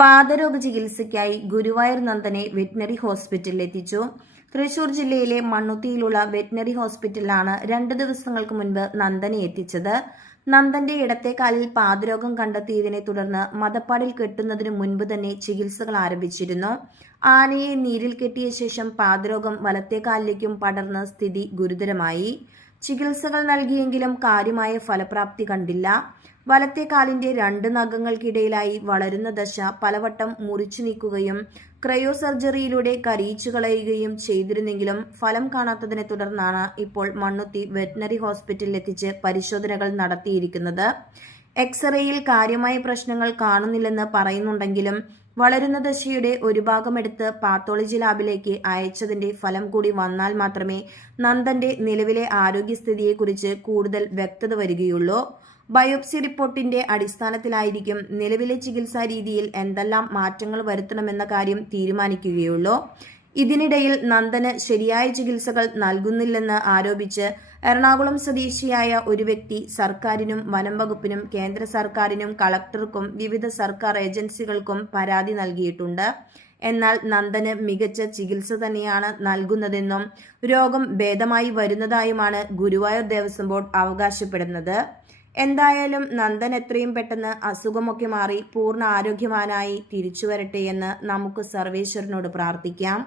പാദരോഗ ചികിത്സയ്ക്കായി ഗുരുവായൂർ നന്ദനെ വെറ്റിനറി ഹോസ്പിറ്റലിൽ എത്തിച്ചു. തൃശൂർ ജില്ലയിലെ മണ്ണുത്തിയിലുള്ള വെറ്റിനറി ഹോസ്പിറ്റലിലാണ് രണ്ട് ദിവസങ്ങൾക്ക് മുൻപ് നന്ദനെ എത്തിച്ചത്. നന്ദന്റെ ഇടത്തെ കാലിൽ പാതരോഗം കണ്ടെത്തിയതിനെ തുടർന്ന് മതപ്പാടിൽ കെട്ടുന്നതിനു മുൻപ് തന്നെ ചികിത്സകൾ ആരംഭിച്ചിരുന്നു. ആനയെ നീരിൽ കെട്ടിയ ശേഷം പാതരോഗം വലത്തെ കാലിലേക്കും പടർന്ന് സ്ഥിതി ഗുരുതരമായി. ചികിത്സകൾ നൽകിയെങ്കിലും കാര്യമായ ഫലപ്രാപ്തി കണ്ടില്ല. വലത്തെ കാലിന്റെ രണ്ട് നഖങ്ങൾക്കിടയിലായി വളരുന്ന ദശ പലവട്ടം മുറിച്ചു നീക്കുകയും ക്രയോ സർജറിയിലൂടെ കരയിച്ചു കളയുകയും ചെയ്തിരുന്നെങ്കിലും ഫലം കാണാത്തതിനെ തുടർന്നാണ് ഇപ്പോൾ മണ്ണുത്തി വെറ്റിനറി ഹോസ്പിറ്റലിൽ എത്തിച്ച് പരിശോധനകൾ നടത്തിയിരിക്കുന്നത്. എക്സ്റേയിൽ കാര്യമായ പ്രശ്നങ്ങൾ കാണുന്നില്ലെന്ന് പറയുന്നുണ്ടെങ്കിലും വളരുന്ന ദശയുടെ ഒരു ഭാഗമെടുത്ത് പാത്തോളജി ലാബിലേക്ക് അയച്ചതിന്റെ ഫലം കൂടി വന്നാൽ മാത്രമേ നന്ദന്റെ നിലവിലെ ആരോഗ്യസ്ഥിതിയെക്കുറിച്ച് കൂടുതൽ വ്യക്തത വരികയുള്ളൂ. ബയോപ്സി റിപ്പോർട്ടിന്റെ അടിസ്ഥാനത്തിലായിരിക്കും നിലവിലെ ചികിത്സാ രീതിയിൽ എന്തെല്ലാം മാറ്റങ്ങൾ വരുത്തണമെന്ന കാര്യം തീരുമാനിക്കുകയുള്ളൂ. ഇതിനിടയിൽ നന്ദന് ശരിയായ ചികിത്സകൾ നൽകുന്നില്ലെന്ന് ആരോപിച്ച് എറണാകുളം സ്വദേശിയായ ഒരു വ്യക്തി സർക്കാരിനും വനം വകുപ്പിനും കേന്ദ്ര സർക്കാരിനും കളക്ടർക്കും വിവിധ സർക്കാർ ഏജൻസികൾക്കും പരാതി നൽകിയിട്ടുണ്ട്. എന്നാൽ നന്ദന് മികച്ച ചികിത്സ തന്നെയാണ് നൽകുന്നതെന്നും രോഗം ഭേദമായി വരുന്നതായുമാണ് ഗുരുവായൂർ ദേവസ്വം ബോർഡ് അവകാശപ്പെടുന്നത്. എന്തായാലും നന്ദൻ എത്രയും പെട്ടെന്ന് അസുഖമൊക്കെ മാറി പൂർണ ആരോഗ്യവാനായി തിരിച്ചു വരട്ടെ എന്ന് നമുക്ക് സർവേശ്വരനോട് പ്രാർത്ഥിക്കാം.